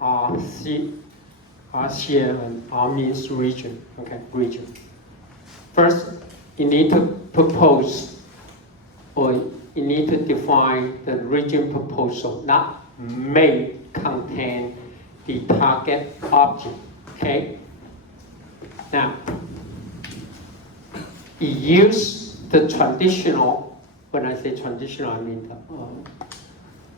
ASEAN means region. Okay, region. First, you need to propose, or you need to define the region proposal, not may contain the target object. Okay. Now, you use the traditional. When I say traditional, I mean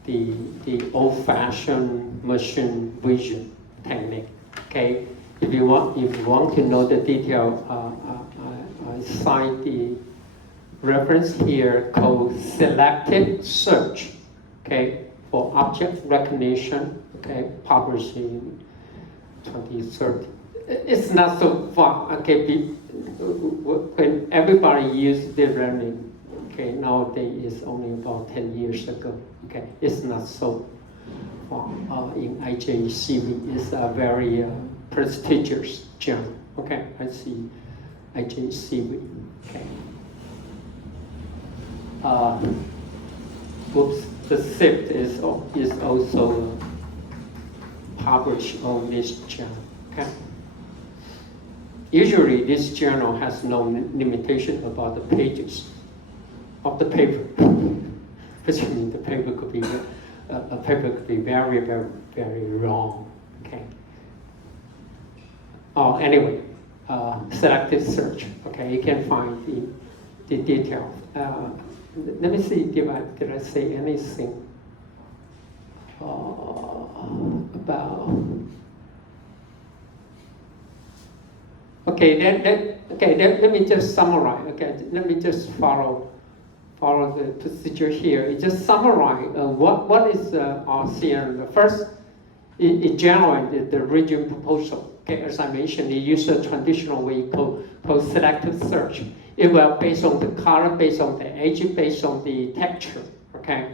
the old-fashioned machine vision technique. Okay, if you want to know the detail, I cite the reference here called selective search. Okay, for object recognition. Okay, published in 2013. It's not so far. Okay, when everybody used deep learning. Okay, nowadays it's only about 10 years ago. Okay, it's not so far. In IJCV, it's a very prestigious journal. Okay, I see IJCV. Okay. Whoops, the SIP is also published on this journal. Okay. Usually, this journal has no limitation about the pages of the paper, which means the paper could be very, very, very wrong. Okay. Oh, anyway, selective search. Okay, you can find the details. Let me see. Did I say anything about? Okay, let me just summarize. Okay, let me just follow the procedure here. It just summarize what is ASEAN. First, it generated the region proposal. Okay, as I mentioned, it used a traditional way called selective search. It will based on the color, based on the age, based on the texture. Okay,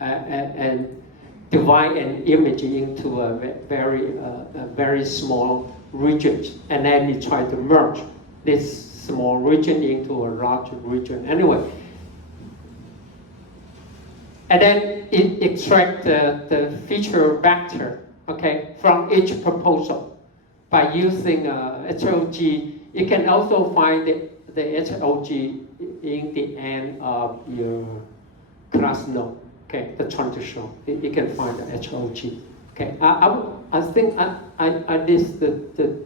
and divide an image into a very small regions, and then you try to merge this small region into a larger region. Anyway, and then it extract the feature vector, okay, from each proposal by using HOG. You can also find the HOG in the end of your class node. Okay, the traditional. You can find the HOG. Okay, I think I listed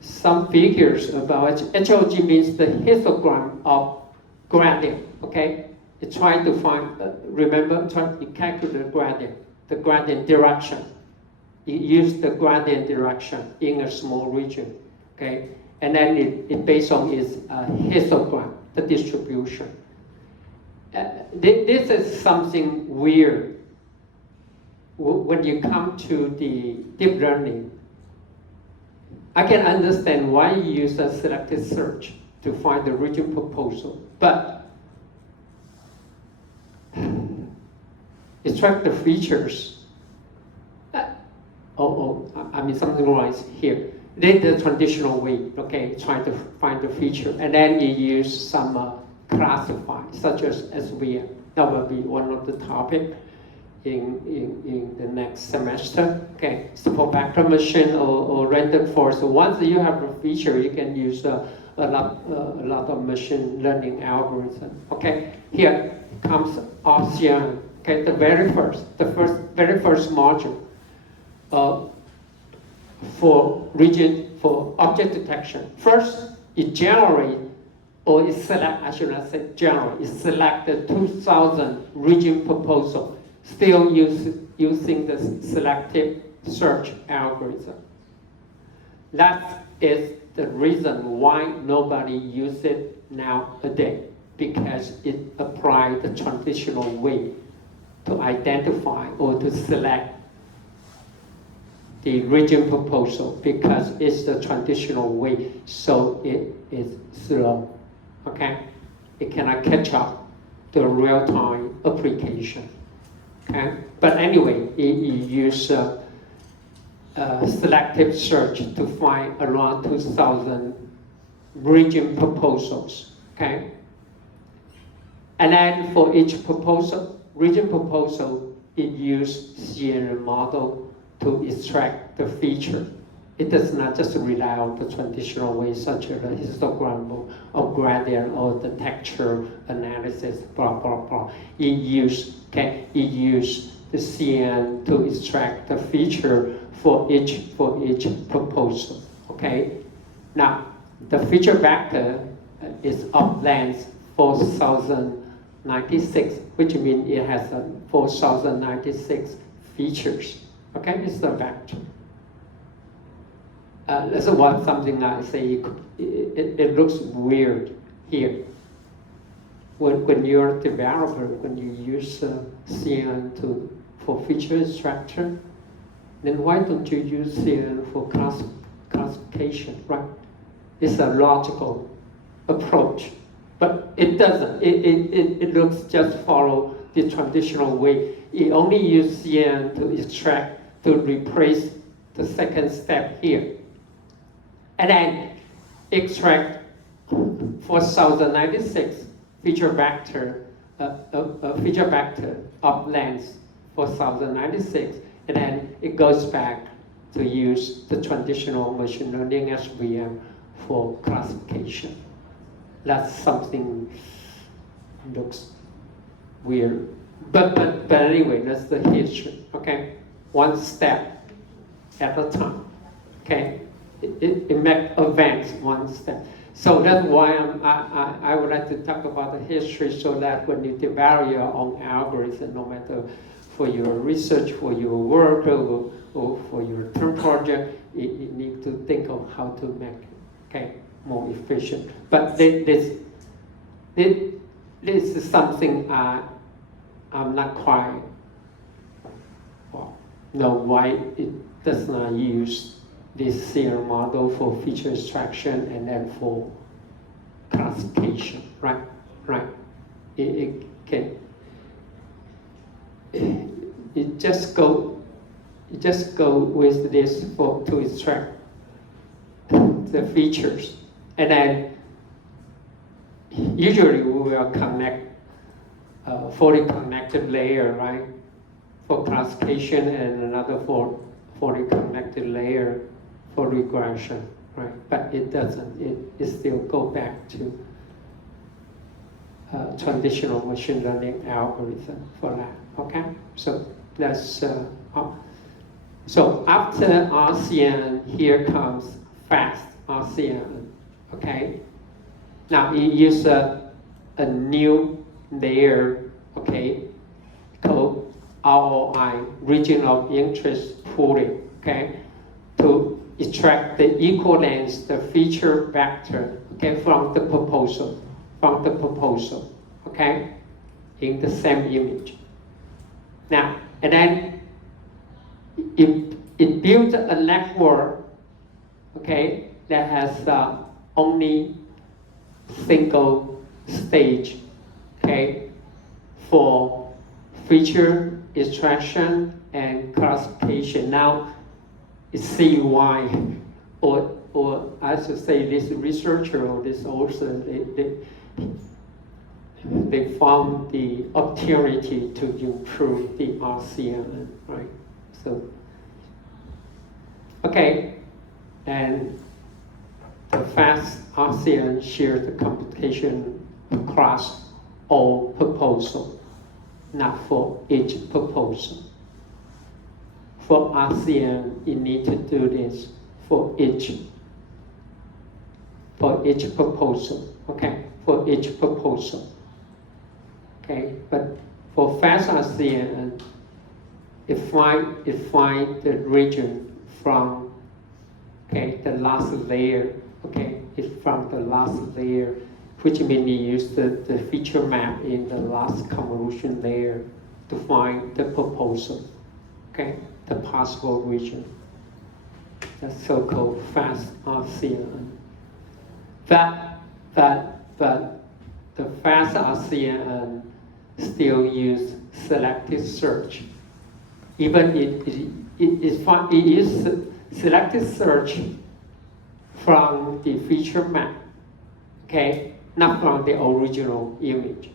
some figures about it. HOG means the histogram of gradient. Okay, you try to find, try to calculate the gradient direction. You use the gradient direction in a small region. Okay, and then it based on its histogram, the distribution. This is something weird. When you come to the deep learning, I can understand why you use a selective search to find the region proposal, but extract the features. I mean something wrong here. Then the traditional way, okay, trying to find the feature, and then you use some classify, such as SVM. That will be one of the topics in the next semester. Okay, simple vector machine or random forest. So once you have a feature, you can use a lot of machine learning algorithm. Okay, here comes ASEAN. Okay, the very first module for object detection. First, it generates, or it select, I should not say generate, it select the 2000 region proposal, still using the selective search algorithm. That is the reason why nobody uses it nowadays, because it applies the traditional way to identify or to select the region proposal, because it's the traditional way, so it is slow. Okay, it cannot catch up to real-time application. Okay, but anyway, it use selective search to find around 2,000 region proposals. Okay, and then for each proposal, region proposal, it used CNN model to extract the feature. It does not just rely on the traditional way, such as the histogram or gradient or the texture analysis, blah, blah, blah. It use the CNN to extract the feature for each proposal, okay? Now, the feature vector is of length 4096, which means it has 4096 features, okay? It's a vector. That's what something I say, it looks weird here. When you're a developer, when you use CNN for feature extraction, then why don't you use CNN for classification, right? It's a logical approach, but it doesn't. It looks just follow the traditional way. It only uses CNN to extract, to replace the second step here. And then extract 4096 feature vector, feature vector of length 4096, and then it goes back to use the traditional machine learning SVM for classification. That's something looks weird, but anyway, that's the history. Okay, one step at a time. Okay. It makes advance one step. So that's why I would like to talk about the history, so that when you develop your own algorithm, no matter for your research, for your work, or for your term project, you need to think of how to make more efficient. But this is something I'm not quite know why it does not use this CNN model for feature extraction and then for classification, right? Right. It just go with this to extract the features, and then usually we will connect fully connected layer, right, for classification, and another fully connected layer for regression, right? But it doesn't. It still go back to traditional machine learning algorithm for that. Okay, so that's so after RCN, here comes fast RCN. Okay, now you use a new layer, okay, called ROI, region of interest pooling, okay, to extract the equivalence, the feature vector, okay, from the proposal, okay, in the same image. Now, and then it builds a network, okay, that has only single stage, okay, for feature extraction and classification. Now, see why, or I should say, this researcher or this author, they found the opportunity to improve the RCN, right? So, okay, and the fast RCN shares the computation across all proposals, not for each proposal. For RCN, you need to do this for each proposal, okay? For each proposal, okay? But for fast RCN, it find the region from, okay, the last layer, okay? It's from the last layer, which means you use the feature map in the last convolution layer to find the proposal, okay? The possible region. That's so-called fast RCN. But the fast RCN still use selective search. Even it is selective search from the feature map, okay, not from the original image,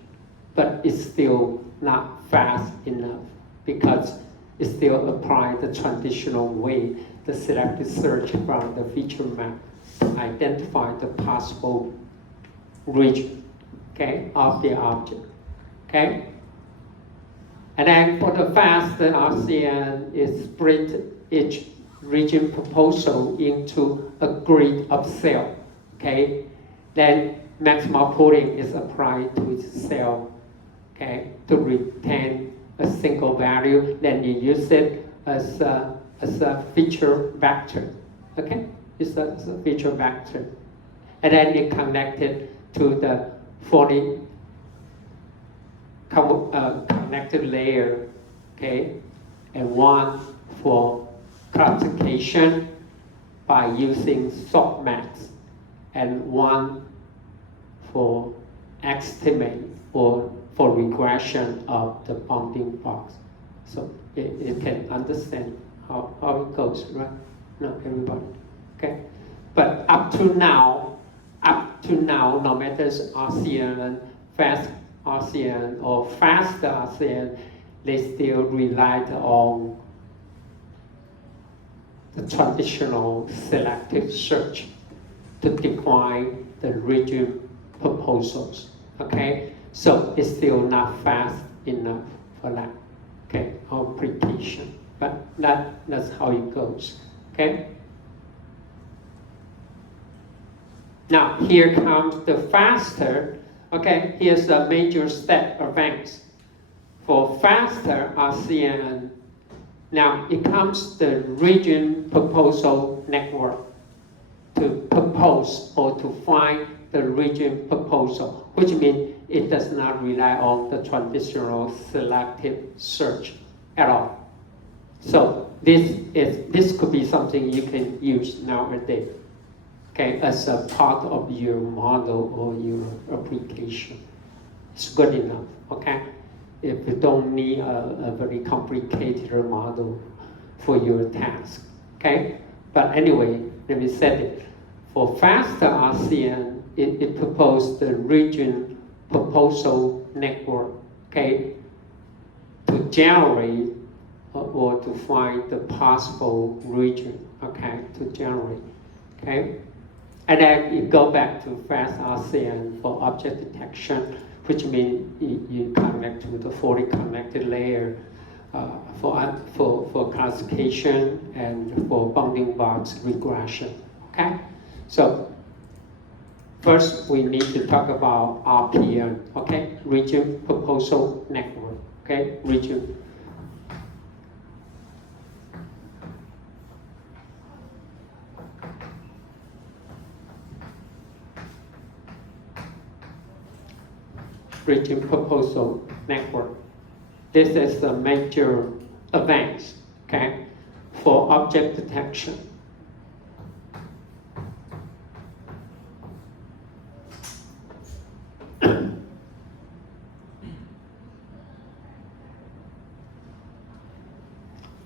but it's still not fast enough because it still apply the traditional way, the selective search from the feature map to identify the possible region, okay, of the object, okay? And then for the fast RCN, it split each region proposal into a grid of cell, okay? Then maximal pooling is applied to each cell, okay, to retain a single value. Then you use it as a feature vector, okay? It's a feature vector. And then you connect it to the fully connected layer, okay? And one for classification by using softmax, and one for estimate or for regression of the bounding box. So it can understand how it goes, right? No, everybody, okay? But up to now, no matter it's RCN, fast RCN or fast RCN, they still relied on the traditional selective search to define the region proposals, okay? So it's still not fast enough for that, okay, application. But that's how it goes, okay? Now here comes the faster, okay? Here's a major step advance. For faster RCN, now it comes the region proposal network to propose or to find the region proposal, which means it does not rely on the traditional selective search at all. So this could be something you can use nowadays, okay, as a part of your model or your application. It's good enough, okay? If you don't need a very complicated model for your task, okay? But anyway, let me set it. For faster RCN, it proposed the region proposal network, okay, to generate or to find the possible region, okay, to generate, okay? And then you go back to fast RCN for object detection, which means you connect to the fully connected layer for classification and for bounding box regression, okay? So first we need to talk about RPN, okay? Region Proposal Network, okay? Region. Region Proposal Network. This is a major advance, okay, for object detection.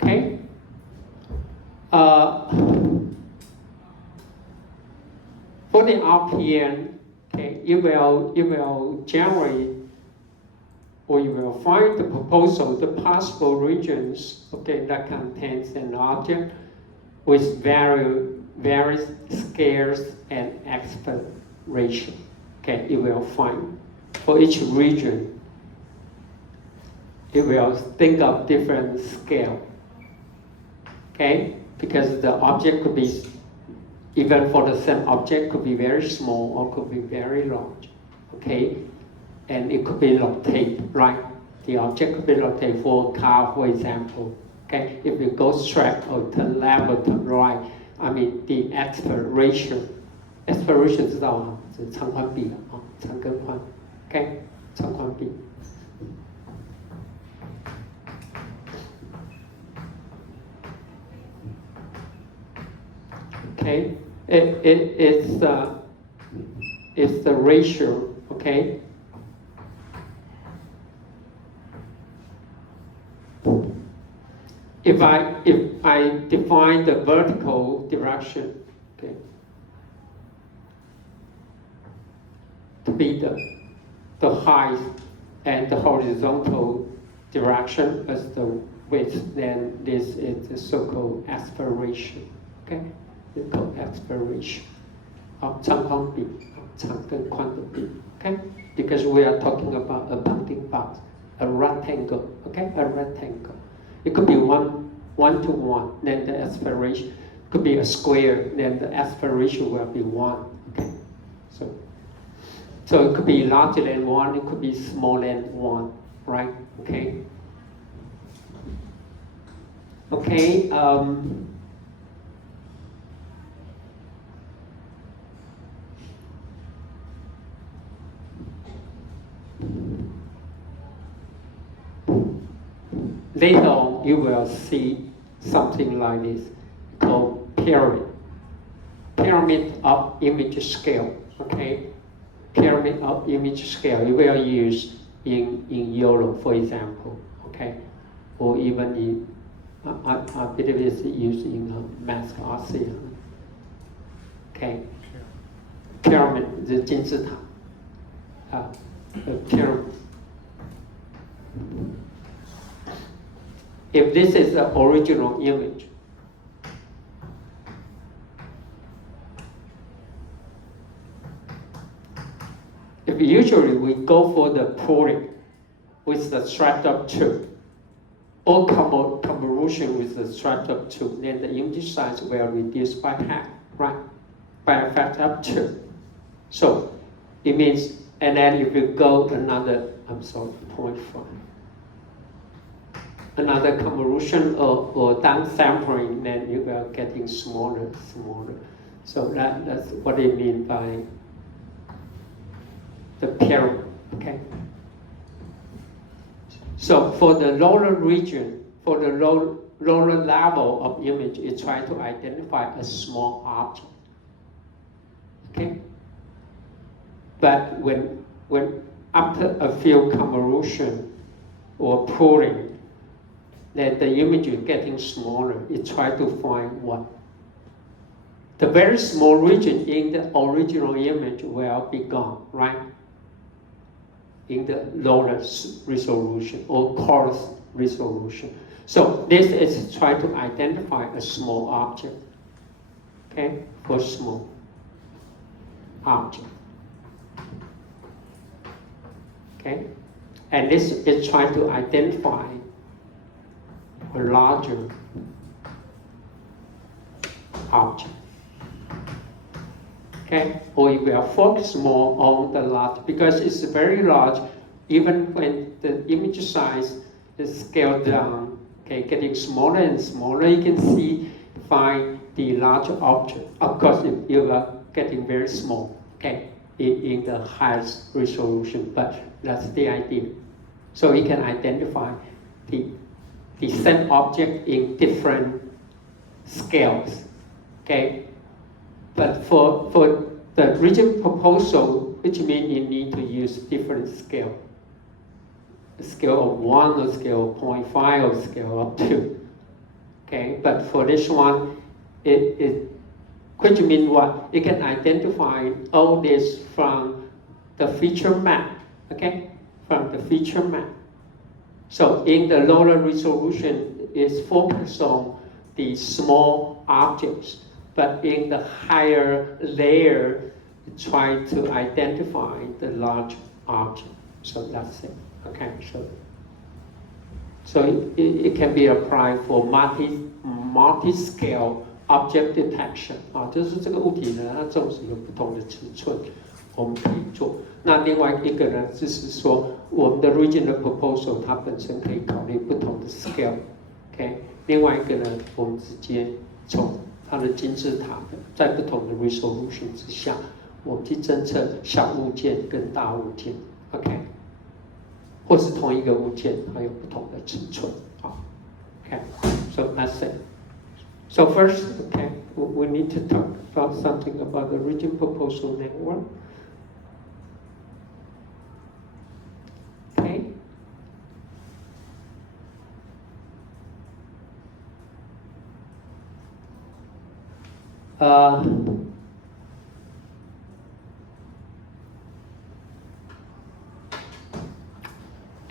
Okay. For the RPN, okay, you will generate or you will find the proposal, the possible regions, okay, that contains an object with very scarce and expert ratio. Okay, you will find for each region, it will think of different scale. Okay, because the object could be, even for the same object, could be very small or could be very large. Okay, and it could be rotate, right? The object could be rotate for a car, for example. Okay, if it goes straight or turn left or turn right, I mean the aspect ratio 知道吗？是长宽比啊，长跟宽。OK， 长宽比。Okay, it's the ratio. Okay. If I define the vertical direction, okay, to be the height, and the horizontal direction as the width, then this is the so-called aspiration. Okay, it's called aspiration of 长宽比, 长跟宽的比. Okay, because we are talking about a bounding box, a rectangle. Okay, a rectangle. It could be one to one. Then the aspiration could be a square. Then the aspiration will be 1. Okay, so it could be larger than 1. It could be smaller than 1. Right? Okay. Okay. Later on, you will see something like this called pyramid of image scale. Okay, pyramid of image scale. You will use in Europe, for example. Okay, or even in I believe it's used in Math ASEAN. Okay, pyramid, the 金字塔. Pyramid. If this is the original image, if usually we go for the pooling with the strapped up tube, or convolution with the strapped up tube, then the image size will reduce by half, right? By a factor of 2. So it means, and then if you go another, 0.5. Another convolution or downsampling, then you are getting smaller. So that's what I mean by the pyramid. Okay. So for the lower region, for the lower level of image, it tries to identify a small object. Okay. But when after a few convolution or pooling, that the image is getting smaller, it tries to find what? The very small region in the original image will be gone, right? In the lower resolution or coarse resolution. So this is trying to identify a small object, okay, for small object. Okay, and this is trying to identify a larger object. Okay, or you will focus more on the large because it's very large. Even when the image size is scaled down, okay, getting smaller and smaller, you can find the larger object. Of course, if you are getting very small, okay, in the highest resolution, but that's the idea. So you can identify the same object in different scales, okay? But for the region proposal, which means you need to use different scale. A scale of 1, a scale of 0.5, or a scale of 2. Okay, but for this one, which means what? You can identify all this from the feature map, okay? From the feature map. So in the lower resolution, it's focused on the small objects. But in the higher layer, try to identify the large object. So that's it. Okay. So it can be applied for multi-scale object detection. 就是这个物体呢，它纵使有不同的尺寸，我们可以做。那另外一个呢，就是说我们的 regional proposal 它本身可以考虑不同的 scale。OK， 另外一个呢，我们直接从它的金字塔的，在不同的 resolution 之下，我们去侦测小物件跟大物件 ，OK， 或是同一个物件，它有不同的尺寸啊 ，OK，so that's it. So first, okay, we need to talk about something about the region proposal network. Okay.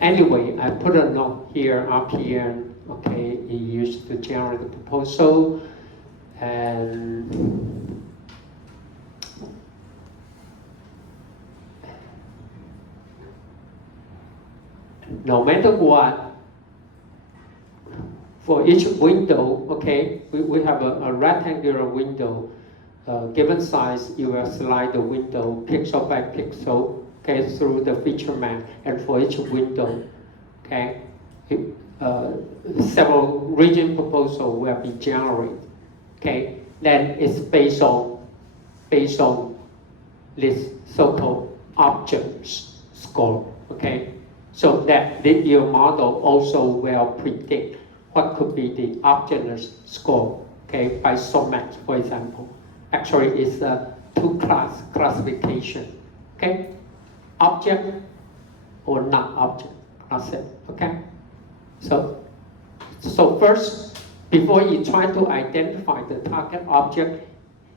Anyway, I put a note here, up here, Okay, it used to generate the proposal, and no matter what, for each window, okay, we have a rectangular window. Given size, you will slide the window pixel by pixel, okay, through the feature map, and for each window, okay, several region proposal will be generated, okay. Then it's based on this so-called objects score, okay. So that your model also will predict what could be the object score, okay, by somax, for example. Actually, it's a two-class classification, okay? Object or non-object, that's it, okay? So first, before you try to identify the target object,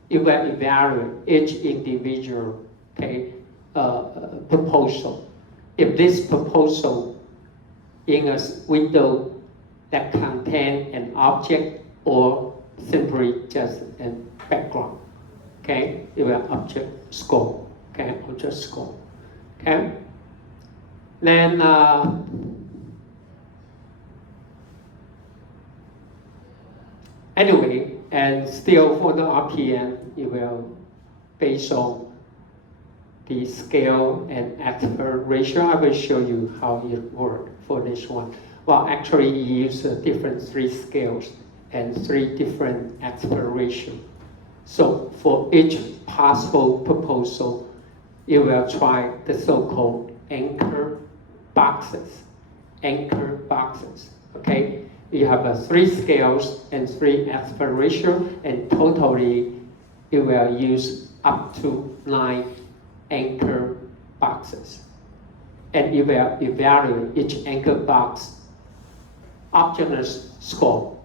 you will evaluate each individual, okay, proposal. If this proposal in a window that contain an object or simply just a background, okay, it will object score, okay, object score, okay. Then anyway, and still for the RPN, it will based on the scale and aspect ratio. I will show you how it works for this one. Well, actually, you use different 3 scales and 3 different aspect ratio. So for each possible proposal, you will try the so-called anchor boxes. Anchor boxes, okay? You have 3 scales and 3 aspect ratio, and totally you will use up to 9 anchor boxes. And you will evaluate each anchor box object score.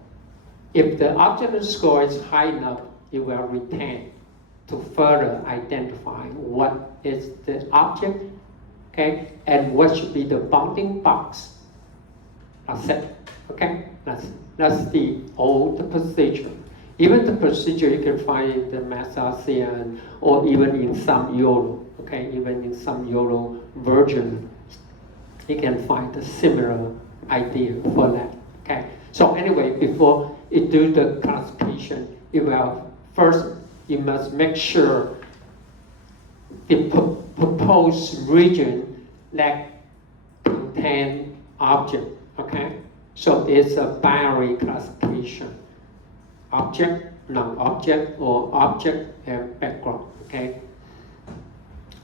If the object score is high enough, you will retain to further identify what is the object, okay, and what should be the bounding box. That's it, okay? That's the old procedure. Even the procedure you can find in the Math ASEAN or even in some YOLO, okay? Even in some YOLO version, you can find a similar idea for that, okay? So anyway, before you do the classification, you will first, you must make sure the proposed region that contain object, okay? So it's a binary classification. Object, non-object, or object and background, okay?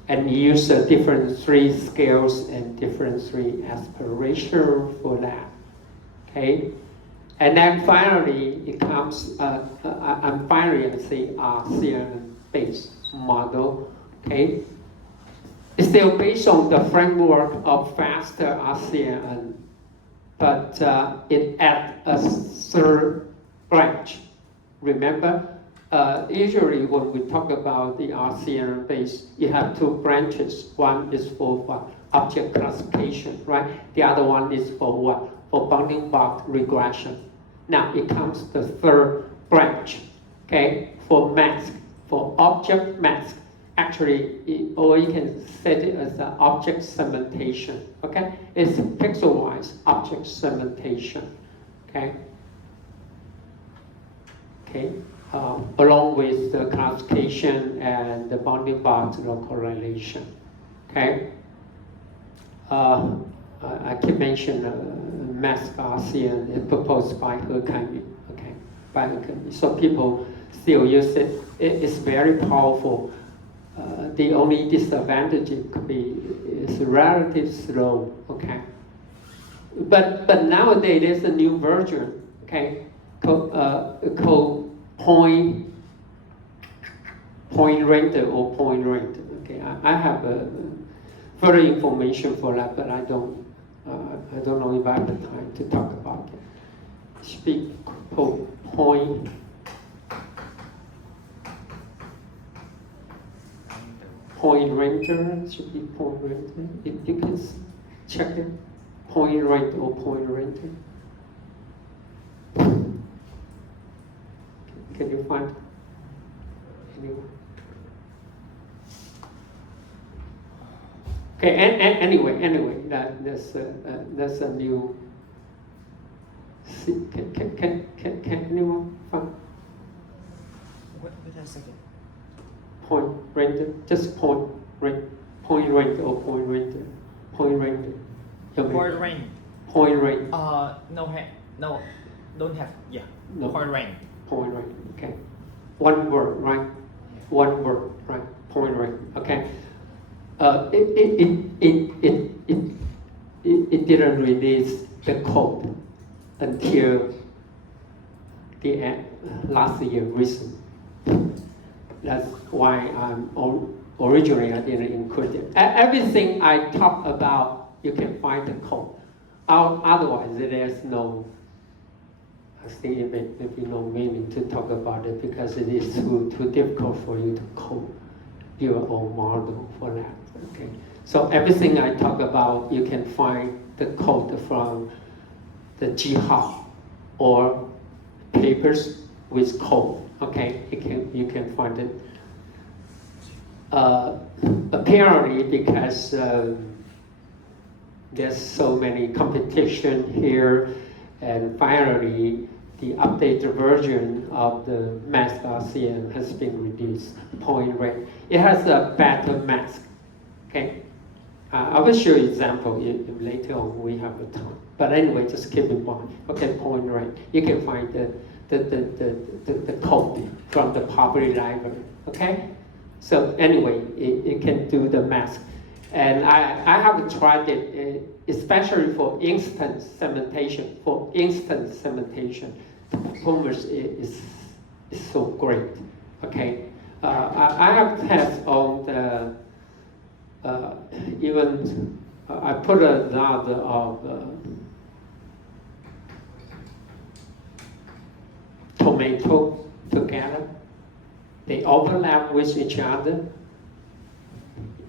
And you use different 3 scales and different 3 aspect ratio for that, okay? And then finally, it comes, finally I say ASEAN-based model, okay? It's still based on the framework of faster ASEAN, but it adds a 3rd branch. Remember, usually when we talk about the ASEAN base, you have 2 branches. One is for what? Object classification, right? The other one is for what? For bounding box regression. Now it comes the 3rd branch, okay? For mask, for object mask. Actually, or you can set it as an object segmentation, okay? It's pixel-wise object segmentation, okay? Okay, along with the classification and the bounding box correlation, okay? I keep mentioning mask ASEAN is proposed by He, okay? By He. So people still use it. It's very powerful. The only disadvantage could be is relatively slow, okay? But nowadays there's a new version, okay? Called point render or point render. Okay, I have further information for that, but I don't know if I have the time to talk about it. It should be called point render. It should be point render. If you can check it, point render or point render. Can you find anyone? Okay, anyway, that's a new. Can anyone find? Wait a second. Point render, just point render or point render, point render. Point range. Point render. No, don't have. Yeah. No. Point range. Point render. Okay. One word, right? One word, right? Point render. Okay. It didn't release the code until the end, last year, recent. That's why originally I didn't include it. Everything I talk about, you can find the code. Otherwise, there's no, I think it may be no meaning to talk about it because it is too difficult for you to code your own model for that. Okay. So everything I talk about, you can find the code from the GitHub or papers with code. Okay, you can find it. Apparently, because there's so many competition here, and finally the updated version of the mask.cm has been released. Point rate. It has a better mask. Okay, I will show you example if later on we have the time. But anyway, just keep in mind. Okay, point rate. You can find the code from the public library. Okay, so anyway, it can do the mask, and I have tried it, especially for instant segmentation. For instant segmentation, the performance is so great. Okay, I have tests on the even I put a lot of tomato together. They overlap with each other.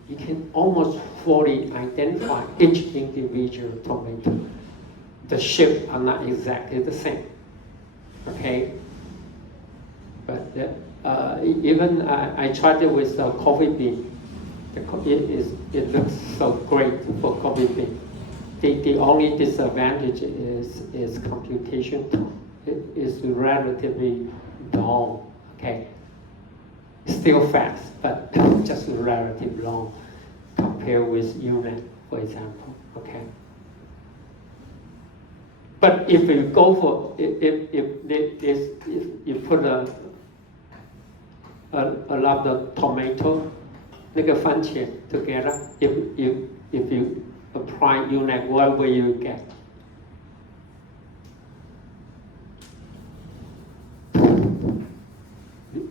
You can almost fully identify each individual tomato. The shape are not exactly the same. Okay, but even I tried it with coffee bean. It looks so great for coffee bean. The only disadvantage is computation time. It is relatively long. Okay, still fast, but just relatively long compared with UNet, for example. Okay. But if you go for if you put a lot of tomato, 那个番茄 together, if you apply UNet, what will you get?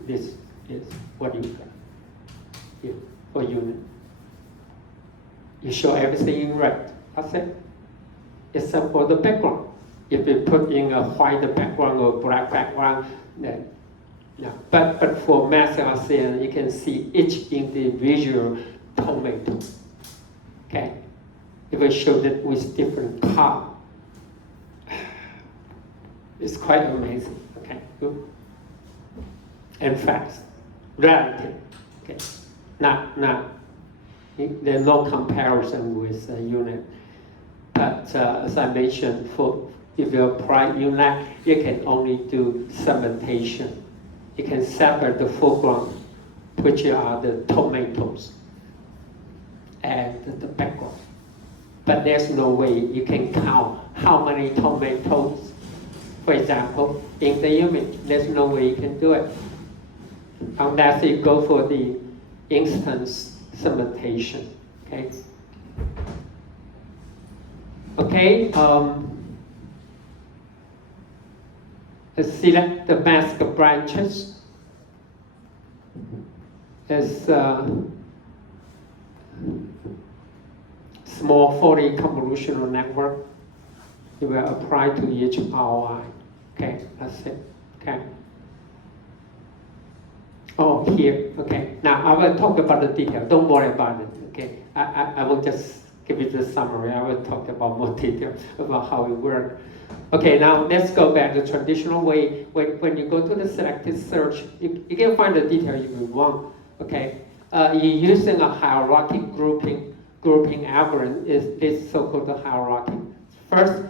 This is what you get here for UNet. You show everything in red. That's it. Except for the background. If you put in a white background or black background, then yeah. But for mass LCN, you can see each individual tomato. Okay. It will show that with different color. It's quite amazing. Okay. Good. And fast. Relative. Okay. Not. There's no comparison with UNet. But as I mentioned, if you apply UNet, you can only do segmentation. You can separate the foreground, which are the tomatoes, and the background. But there's no way you can count how many tomatoes, for example, in the image. There's no way you can do it unless you go for the instance segmentation. Okay. Okay. Let's select the mask branches as small 40 convolutional network. You will apply to each ROI. Okay, that's it. Okay. Oh, here. Okay. Now I will talk about the detail. Don't worry about it. Okay. I will just give you the summary. I will talk about more detail about how it works. Okay, now let's go back to traditional way. When you go to the selected search, you can find the detail you want. Okay, you're using a hierarchy grouping algorithm. Is this so-called hierarchy? First,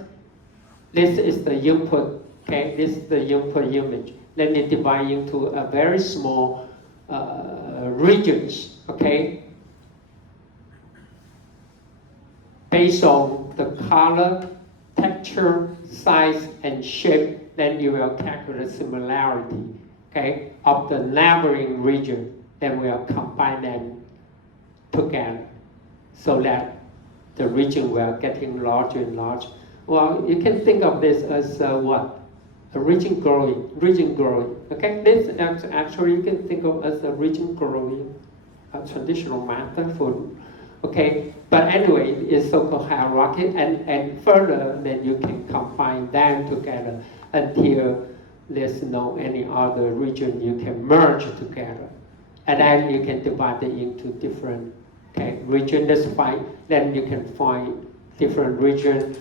this is the input. Okay, this is the input image. Then you divide into a very small regions. Okay, based on the color, texture, size, and shape, then you will calculate the similarity, okay, of the neighboring region. Then we'll combine them together so that the region will getting larger and larger. Well, you can think of this as what? A region growing, okay? This actually you can think of as a region growing, a traditional method for, okay? But anyway, it's so-called hierarchy, and further, then you can combine them together until there's no any other region you can merge together. And then you can divide it into different, okay, region. That's fine. Then you can find different region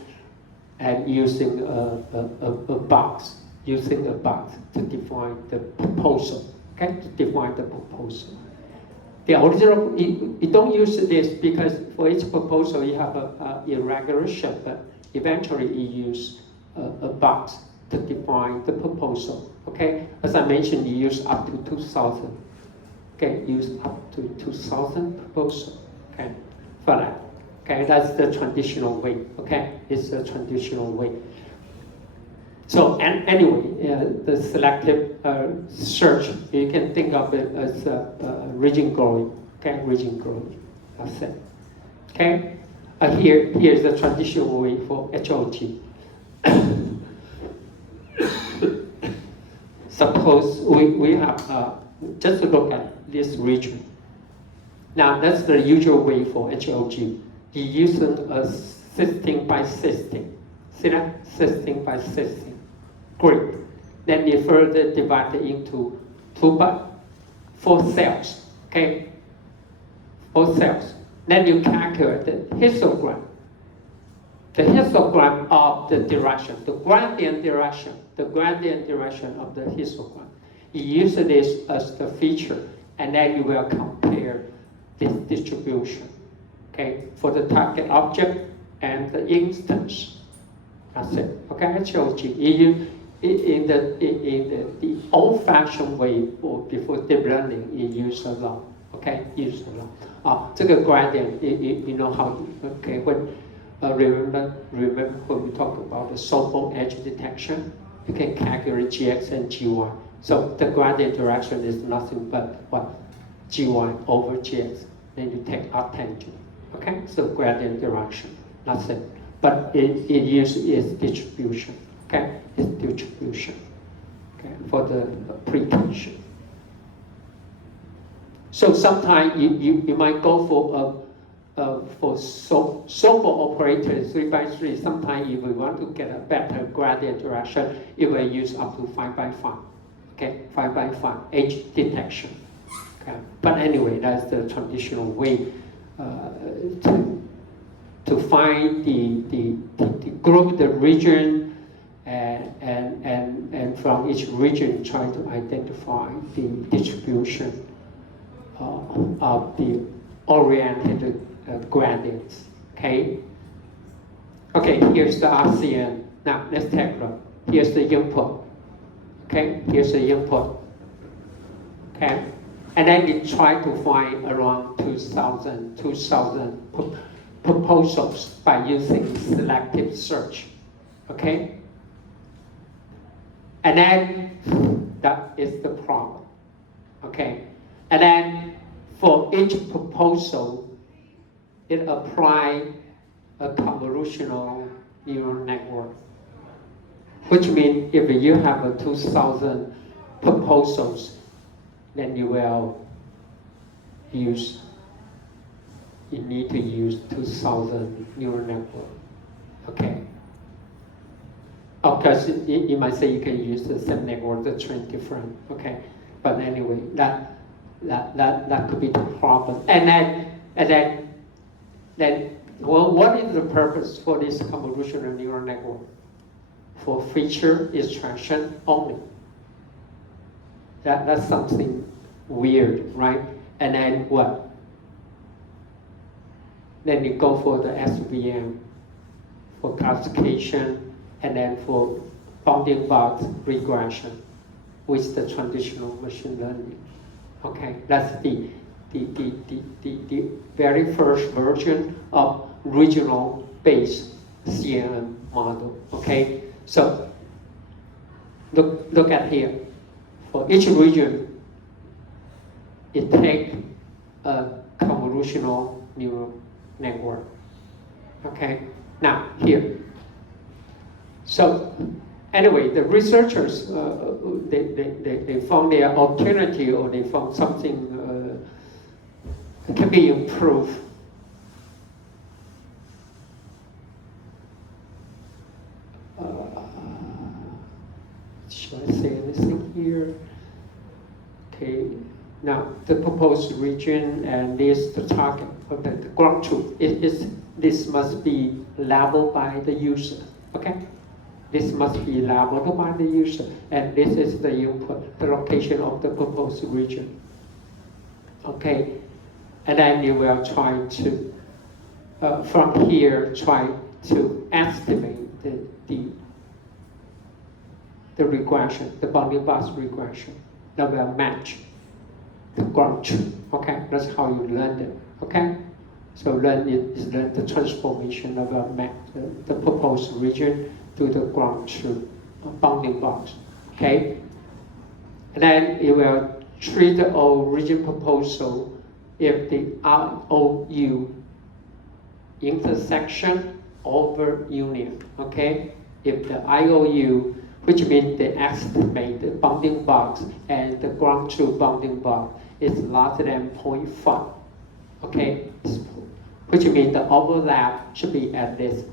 and using a box to define the proposal, okay, to define the proposal. The original, you don't use this because for each proposal you have a irregular shape, but eventually you use a box to define the proposal, okay? As I mentioned, you use up to 2,000, okay? Use up to 2,000 proposal, okay, for that. Okay, that's the traditional way, okay? It's a traditional way. So anyway, the selective search, you can think of it as region growing, okay? Region growing, that's it. Okay? Here's the traditional way for HOG. Suppose we have, just look at this region. Now that's the usual way for HOG. You use a 16 by 16. See that? 16 by 16. Great. Then you further divide it into 4 cells. Okay? 4 cells. Then you calculate the histogram. The histogram of the direction, the gradient direction of the histogram. You use this as the feature, and then you will compare this distribution. Okay, for the target object and the instance. That's it. Okay, HOG. In the old-fashioned way before deep learning, you use a lot. Okay, use a lot. 这个 gradient, you know how? Okay, when remember when we talk about the so-called edge detection, you can calculate GX and GY. So the gradient direction is nothing but what? GY over GX. Then you take up tangent. Okay, so gradient direction, that's it. But it uses distribution, okay? It's distribution, okay, for the application. So sometimes you might go for Sobel operator 3 by 3. Sometimes if we want to get a better gradient direction, you will use up to 5 by 5, okay? 5 by 5 edge detection, okay? But anyway, that's the traditional way. To find the group the region and from each region try to identify the distribution of the oriented gradients. Okay. Okay. Here's the RCN. Now let's take a look. Here's the input. Okay. Here's the input. Okay. And then we try to find around 2,000 proposals by using selective search. Okay? And then that is the problem. Okay? And then for each proposal, it applies a convolutional neural network. Which means if you have 2,000 proposals, then you need to use 2,000 neural network. Okay. Of course, you might say you can use the same network to train different. Okay. But anyway, that could be the problem. And then, well, what is the purpose for this convolutional neural network? for feature extraction only. That's something weird, right? And then what? Then you go for the SVM for classification, and then for bounding box regression with the traditional machine learning. Okay, that's the very first version of regional based CNN model. Okay, so look at here. For each region, it takes a convolutional neural network. Okay, now here. So anyway, the researchers they found their alternative, or they found something can be improved. Should I say anything here? Okay, now the proposed region, and this the target of the ground truth. This must be labeled by the user. Okay, this must be labeled by the user, and this is the input, the location of the proposed region. Okay, and then you will try to from here try to estimate the regression, the bounding box regression that will match the ground truth. Okay, that's how you learn it. Okay, so learn the transformation of the proposed region to the ground truth bounding box. Okay, and then you will treat the origin proposal if the ROU intersection over union. Okay, if the IOU, which means the estimate, the bounding box and the ground truth bounding box is larger than 0.5. Okay, which means the overlap should be at least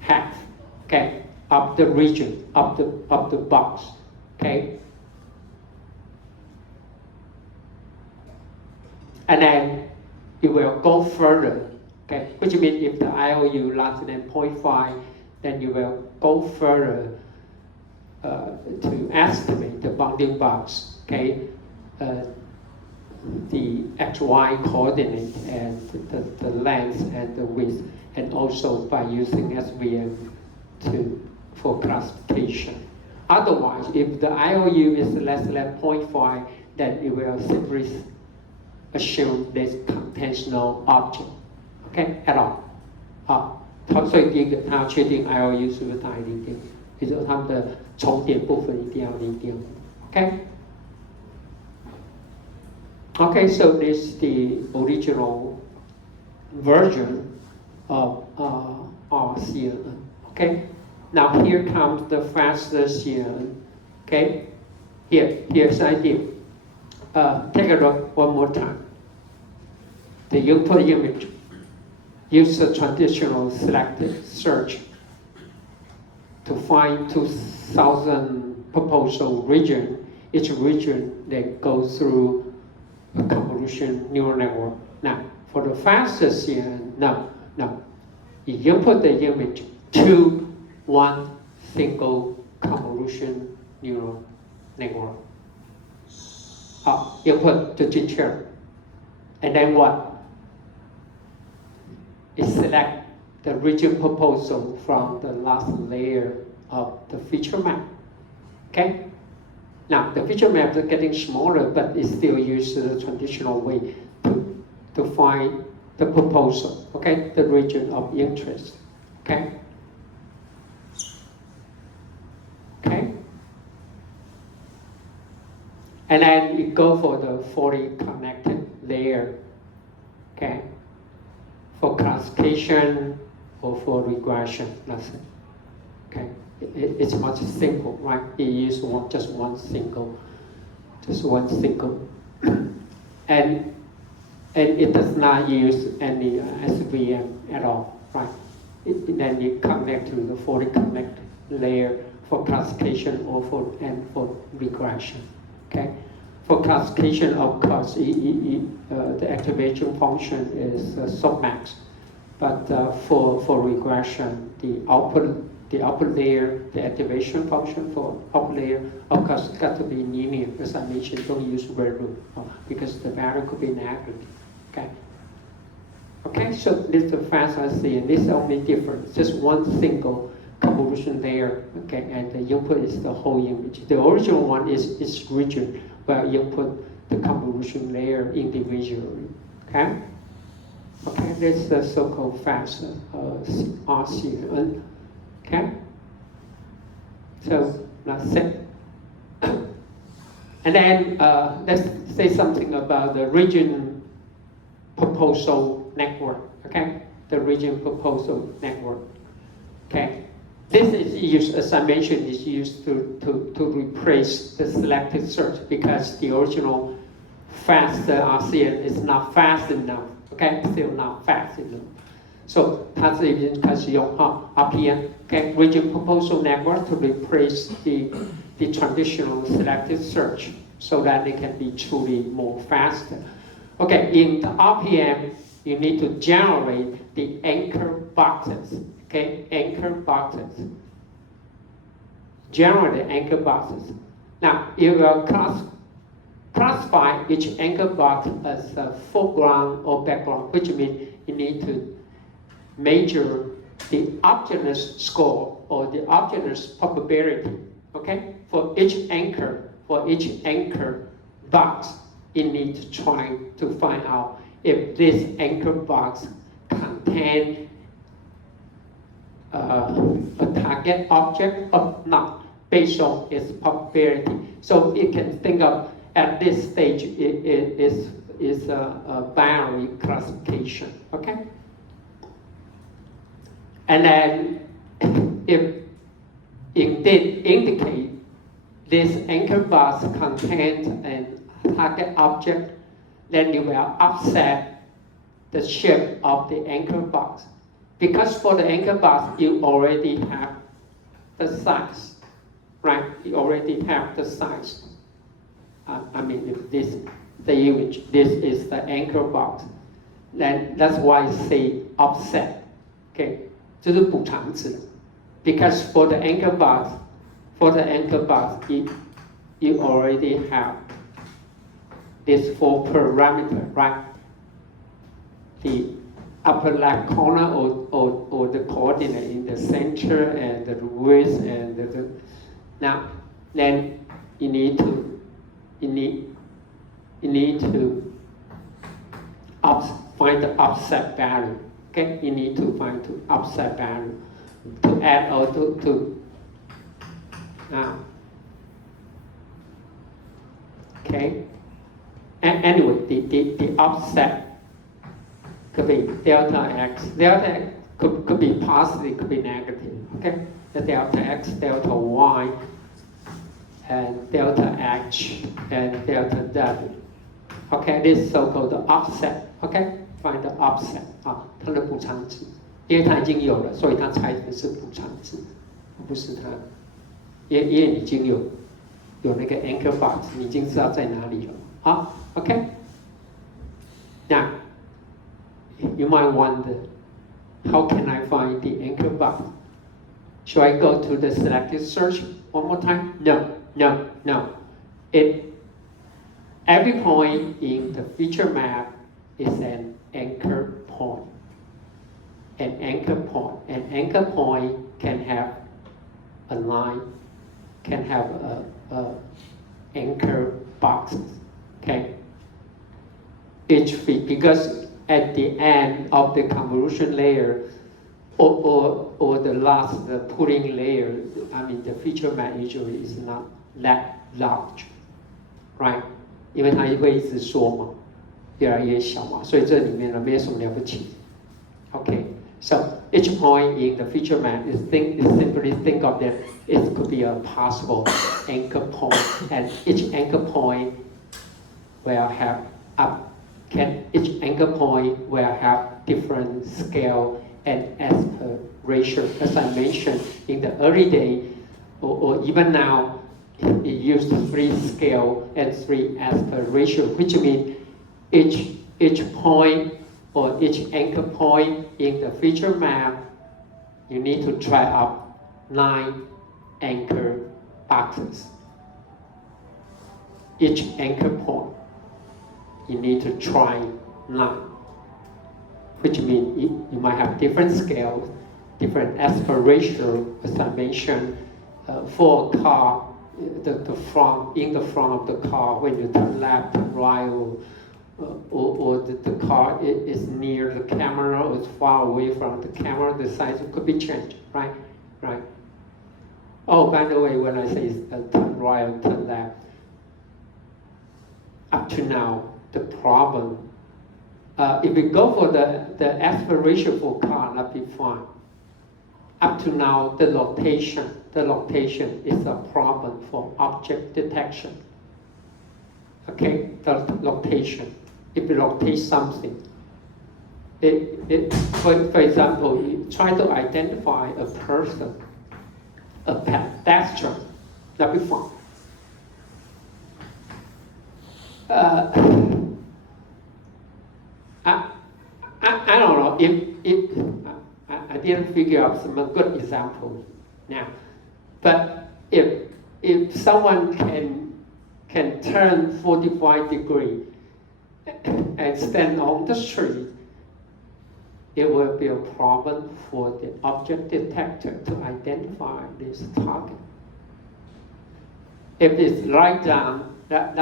half. Okay, of the region of the box. Okay, and then you will go further. Okay, which means if the IOU larger than 0.5, then you will go further to estimate the bounding box. Okay, the XY coordinate and the length and the width, and also by using SVM for classification. Otherwise, if the IOU is less than 0.5, then it will simply assume this contains no object. Okay, at all. 所以第一个，它要确定 IOU 是不是大于0.5，也就是它们的重叠部分一定要0.5。Okay. Okay, so this is the original version of CNN. Okay, now here comes the faster CNN. Okay, here's the idea. Take a look one more time. The input image. Use the traditional selective search to find 2,000 proposal region. Each region that goes through a convolution neural network. Now, for the fastest CNN, no, you input the image to one single convolution neural network. Input the teacher, and then what? It select the region proposal from the last layer of the feature map. Okay? Now, the feature maps are getting smaller, but it still uses the traditional way to find the proposal, okay? The region of interest, okay? Okay? And then you go for the fully connected layer, okay? For classification or for regression, let's say, okay? It's much simple, right? You use just one single, and it does not use any SVM at all, right? Then you connect to the fully connected layer for classification or for regression, okay? For classification, of course, the activation function is submax, but for regression, the output the upper layer, the activation function for upper layer, of course, got to be linear. As I mentioned, don't use variable because the value could be negative. Okay. Okay, so this is the fast I see, and this is only different. Just one single convolution layer. Okay, and the input is the whole image. The original one is rigid, where you put the convolution layer individually. Okay. Okay, this is the so-called fast RC. Okay, so that's it. And then let's say something about the region proposal network. Okay, the region proposal network. Okay, this is used, as I mentioned, is used to replace the selective search because the original fast RCN is not fast enough. Okay, still not fast enough. So 它这边开始用RPN, okay, region proposal network to replace the traditional selective search so that it can be truly more faster. Okay, in the RPM, you need to generate the anchor boxes. Okay, anchor boxes. Generate the anchor boxes. Now, you will classify each anchor box as a foreground or background, which means you need to measure the obtuse score or the obtuse probability. Okay, for each anchor box, you need to try to find out if this anchor box contains a target object or not, based on its probability. So you can think of at this stage it is a binary classification. Okay. And then if it did indicate this anchor box contains a target object, then you will offset the shape of the anchor box. Because for the anchor box, you already have the size, right? You already have the size. I mean, if this the image, this is the anchor box, then that's why I say offset. Okay. 这是补偿值 because for the anchor box, you already have these 4 parameters, right? The upper left corner or the coordinate in the center and the width and now then you need to find the offset value. Okay, you need to find the offset value to add or to now. Okay, and anyway, the offset could be delta x. Delta x could be positive, could be negative. Okay, the delta x, delta y, and delta h, and delta w. Okay, this is so-called the offset. Okay. Find the offset 它的补偿值，因为它已经有了，所以它猜的是补偿值，不是它，因为你已经有那个 anchor box， 你已经知道在哪里了。好 ，OK。Now you might wonder, how can I find the anchor box? Should I go to the selective search one more time? No. Every point in the feature map is an anchor point. An anchor point can have a line, can have a anchor boxes. Okay. Each feed, because at the end of the convolution layer or the last the pooling layer, I mean the feature map usually is not that large, right? 因为它会一直缩嘛。越来越小嘛，所以这里面呢没有什么了不起。Okay, so each point in the feature map is simply think of that it could be a possible anchor point, and each anchor point will have each anchor point will have different scale and aspect ratio. As I mentioned in the early day, or even now, it used 3 scale and 3 aspect ratio, which means each point or each anchor point in the feature map, you need to try up 9 anchor boxes. Each anchor point, you need to try 9, which means you might have different scales, different aspect ratio, as I mentioned, for a car, the front, in the front of the car, when you turn left, turn right, or the car is near the camera or is far away from the camera, the size could be changed, right? Right. Oh, by the way, when I say turn right or turn left, up to now, the problem, if we go for the aspect ratio for car, that'd be fine. Up to now, the location is a problem for object detection. Okay, the location. If you locate something, for example, you try to identify a person, a pedestrian, that'd be fine. I don't know if I didn't figure out some good examples now, but if someone can turn 45 degrees and stand on the street, it will be a problem for the object detector to identify this target. If it's right down, that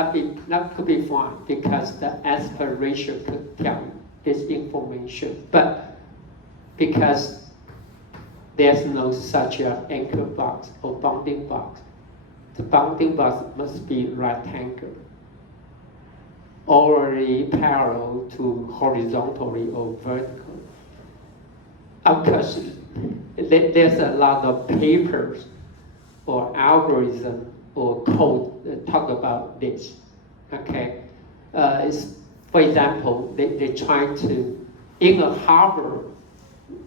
could be fine because the aspect ratio could tell you this information. But because there's no such anchor box or bounding box, the bounding box must be rectangular, already parallel to horizontally or vertically. Of course, there's a lot of papers or algorithm or code that talk about this. Okay, for example, they try to in a harbor.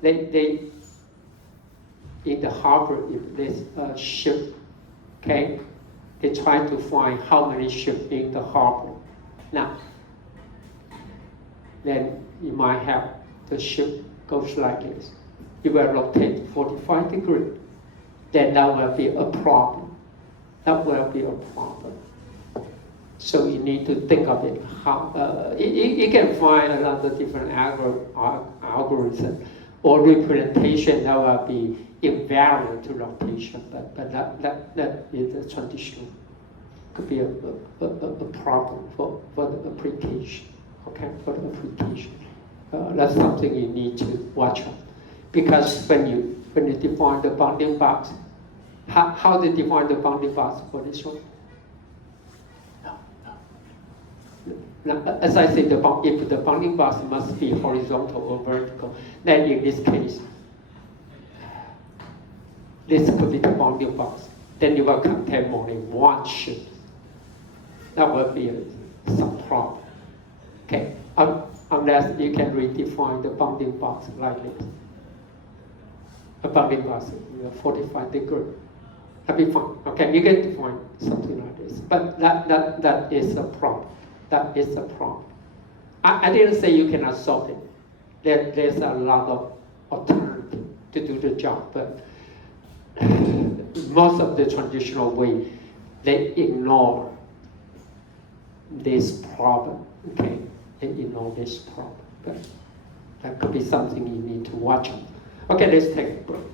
They in the harbor, if there's a ship, okay, they try to find how many ships in the harbor. Now, then you might have the ship goes like this. You will rotate 45 degrees. Then that will be a problem. That will be a problem. So you need to think of it. How you can find a lot of different algorithms or representation that will be invariant to rotation, but that is a traditional. Could be a problem for the application. Okay, for the application. That's something you need to watch out. Because when you define the bounding box, how they define the bounding box for this one? Now, as I said, if the bounding box must be horizontal or vertical, then in this case, this could be the bounding box. Then you will contain only one shape. That will be some problem. Okay, unless you can redefine the bounding box like this. A bounding box, 45 degrees. That'd be fine. Okay, you can define something like this. But that is a problem. That is a problem. I didn't say you cannot solve it. There's a lot of alternatives to do the job, but most of the traditional way, they ignore this problem. Okay, they ignore this problem. But that could be something you need to watch on. Okay, let's take a break.